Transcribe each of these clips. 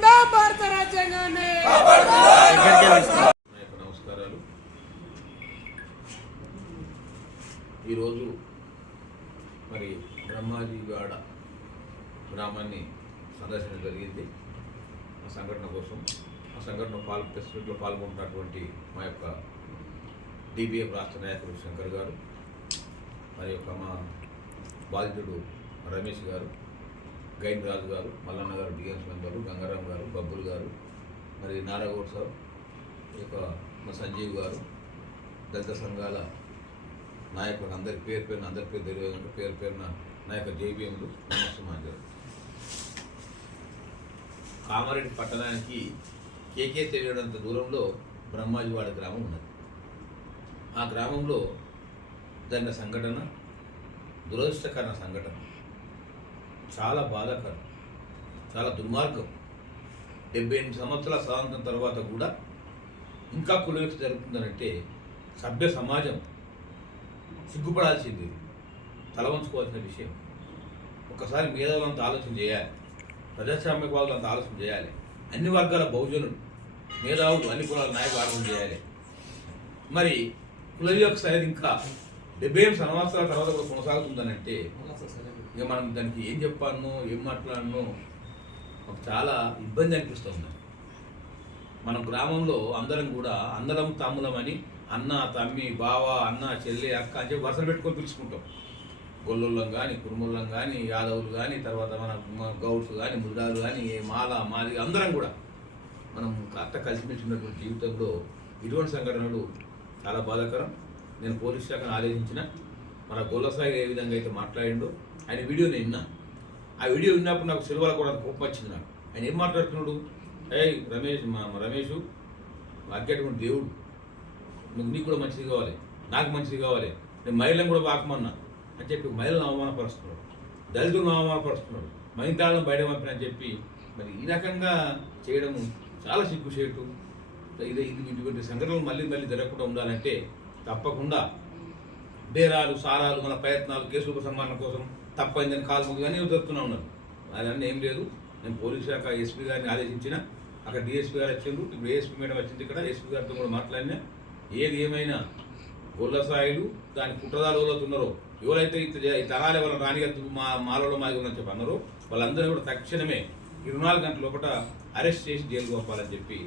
కాపాడుకుందాం భారత రాజ్యాంగాన్ని. నా యొక్క నమస్కారాలు. ఈరోజు మరి బ్రహ్మాజీవాడ గ్రామాన్ని సందర్శన జరిగింది. ఆ సంఘటన కోసం ఆ సంఘటన పాల్ ప్రెసిడెంట్లో పాల్గొన్నటువంటి పాల్గొంటున్నటువంటి మా యొక్క డిబిఎం రాష్ట్ర నాయకుడు శంకర్ గారు మరి యొక్క మా బాధితుడు రమేష్ గారు గైన్ రాజు గారు మల్లన్న గారు డిఎన్స్ మెంబరు గంగారాం గారు బబ్బుల్ గారు మరి నారాగౌడ్ సార్ ఈ యొక్క మా సంజీవ్ గారు దళిత సంఘాల నాయకులు అందరి పేరు పేరున అందరి పేరు తెలియదు పేరు పేరున నా యొక్క జేబీఎంలు నమస్తే కామారెడ్డి పట్టణానికి కేకే తెలియడంత దూరంలో బ్రహ్మాజీవాడ గ్రామం ఉన్నది. ఆ గ్రామంలో జరిగిన సంఘటన దురదృష్టకరణ సంఘటన. చాలా బాధాకరం చాలా దుర్మార్గం. డెబ్బై ఎనిమిది సంవత్సరాల స్వాతంత్రం తర్వాత కూడా ఇంకా కులవేక్ష జరుగుతుందనంటే సభ్య సమాజం సిగ్గుపడాల్సింది తల వంచుకోవాల్సిన విషయం. ఒకసారి మేధావులంతా ఆలోచన చేయాలి ప్రజాస్వామ్యవాదులంతా ఆలోచన చేయాలి అన్ని వర్గాల బహుజనులు మేధావులు అన్ని కులాల నాయకులు ఆలోచన చేయాలి. మరి కుల యొక్క అనేది ఇంకా డెబ్బై ఎనిమిది సంవత్సరాల తర్వాత కూడా కొనసాగుతుందనంటే ఇక మనం దానికి ఏం చెప్పాలనో ఏం మాట్లాడనో మాకు చాలా ఇబ్బంది అనిపిస్తుంది. మనం గ్రామంలో అందరం కూడా అందరం తమ్ములమని అన్న తమ్మి బావ అన్న చెల్లి అక్క అని చెప్పి వరుసలు పెట్టుకొని పిలుచుకుంటాం. గొల్లుళ్ళం కానీ కురుముళ్ళం కానీ యాదవులు కానీ తర్వాత మన గౌడ్స్ కానీ ముద్రాలు కానీ మాల మాది అందరం కూడా మనం అత్త కలిసిమెలిసి ఉన్నటువంటి జీవితంలో ఇటువంటి సంఘటనలు చాలా బాధాకరం. నేను పోలీస్ శాఖను ఆదేశించిన. మన గొల్లసాయి ఏ విధంగా అయితే మాట్లాడిండో ఆయన వీడియో నేను విన్నా. ఆ వీడియో విన్నప్పుడు నాకు సిల్వర్ కూడా కోపం వచ్చింది నాకు. ఆయన ఏం మాట్లాడుతున్నాడు? ఏయ్ రమేష్ మా మా రమేష్ అగ్గేటువంటి దేవుడు. నువ్వు నీకు కూడా మంచిది కావాలి. నాకు మంచిది కావాలి. నేను మహిళలను కూడా పాకమన్నా అని చెప్పి మహిళలను అవమానపరుస్తున్నాడు. దళితులను అవమానపరుస్తున్నాడు. మహిళలను బయట పంపిన అని చెప్పి మరి ఈ రకంగా చేయడం చాలా సిగ్గుచేటు. ఇది ఇది ఇటువంటి సంఘటనలు మళ్ళీ మళ్ళీ జరగకుండా ఉండాలంటే తప్పకుండా బేరాలు సారాలు మన ప్రయత్నాలు కేసుల ఉపసంహరణ కోసం తప్పైందని కాలు ముగ్గు కానీ ఉన్నారు. అదన్నీ ఏం లేదు. నేను పోలీస్ శాఖ ఎస్పీ గారిని ఆదేశించిన అక్కడ డిఎస్పీ గారు వచ్చిండ్రు. ఇప్పుడు ఏఎస్పీ మేడం వచ్చింది ఇక్కడ ఎస్పీ గారితో కూడా మాట్లాడినా. ఏది ఏమైనా గొల్ల సాయిలు దాని కుట్రదాలు ఎవరవుతున్నారో ఎవరైతే ఈ తరాలు ఎవరైనా రానిగత్తు మా మాలలో మాది ఉన్నని చెప్పి అన్నారో వాళ్ళందరూ కూడా తక్షణమే ఇరవై నాలుగు గంటల లోపల అరెస్ట్ చేసి జైలు పంపాలని చెప్పి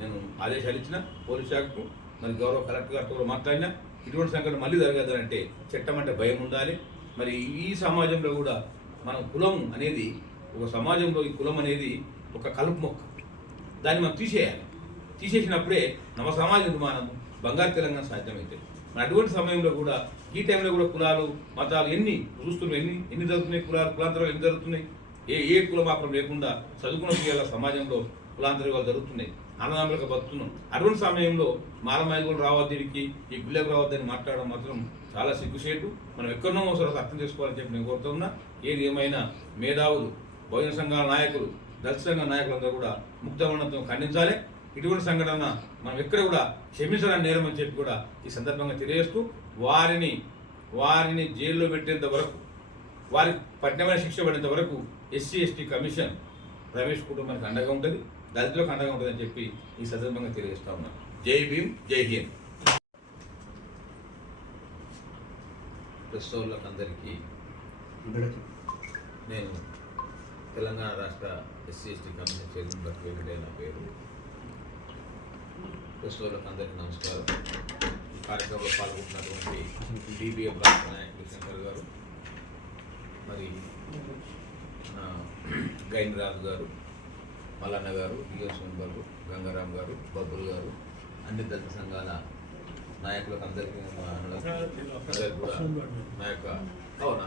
నేను ఆదేశాలు ఇచ్చిన పోలీస్ శాఖకు. మరి గౌరవ కలెక్టర్ గారితో కూడా మాట్లాడినా ఇటువంటి సంఘటన మళ్ళీ జరగదంటే చట్టం అంటే భయం ఉండాలి. మరి ఈ సమాజంలో కూడా మనం కులం అనేది ఒక సమాజంలో ఈ కులం అనేది ఒక కలుపు మొక్క. దాన్ని మనం తీసేయాలి. తీసేసినప్పుడే నవ సమాజ నిర్మాణం బంగారు తెలంగాణ సాధ్యమైతే. మరి అటువంటి సమయంలో కూడా ఈ టైంలో కూడా కులాలు మతాలు ఎన్ని చూస్తున్నాయి ఎన్ని ఎన్ని జరుగుతున్నాయి కులాలు కులాంతరాలు ఎన్ని జరుగుతున్నాయి? ఏ ఏ కులమాపం లేకుండా చదువుకున్న సమాజంలో కులాంతరాలు జరుగుతున్నాయి. అన్నదమ్ములకు బతుకున్నాం అటువంటి సమయంలో మాలమాయకులు రావద్దీడికి రావద్దీనికి ఈ గుళ్ళకు రావద్దని మాట్లాడడం మాత్రం చాలా సిగ్గుసేటు మనం ఎక్కడో ఒకసారి అర్థం చేసుకోవాలని చెప్పి నేను కోరుతున్నా ఏది ఏమైనా మేధావులు భోజన సంఘాల నాయకులు దళిత సంఘ నాయకులందరూ కూడా ముక్తవర్ణంతో ఖండించాలి. ఇటువంటి సంఘటన మనం ఎక్కడ కూడా క్షమించడానికి నేరం అని చెప్పి కూడా ఈ సందర్భంగా తెలియజేస్తూ వారిని వారిని జైల్లో పెట్టేంత వరకు వారికి పట్టినమైన శిక్ష పడేంత వరకు ఎస్సీ ఎస్టీ కమిషన్ రమేష్ కుటుంబానికి అండగా ఉంటుంది. దళితులకు అండగా ఉంటుందని చెప్పి ఈ సందర్భంగా తెలియజేస్తా ఉన్నాను జై భీమ్ జై హింద్. క్రిస్తవులకు వాళ్ళకి అందరికీ నేను తెలంగాణ రాష్ట్ర SC ST commission chairman doctor నా పేరు. క్రిస్తవులకు వాళ్ళకి అందరికీ నమస్కారం. ఈ కార్యక్రమంలో పాల్గొంటున్నటువంటి డిబిఎం రాష్ట్ర నాయకులు శంకర్ గారు మరి గైన్ రాజు గారు మల్లన్న గారు డిఎస్ గారు గంగారాం గారు బబ్బుల్ గారు అన్ని దళిత సంఘాల నాయకులకు అందరికీ అందరికీ కూడా నా యొక్క అవునా?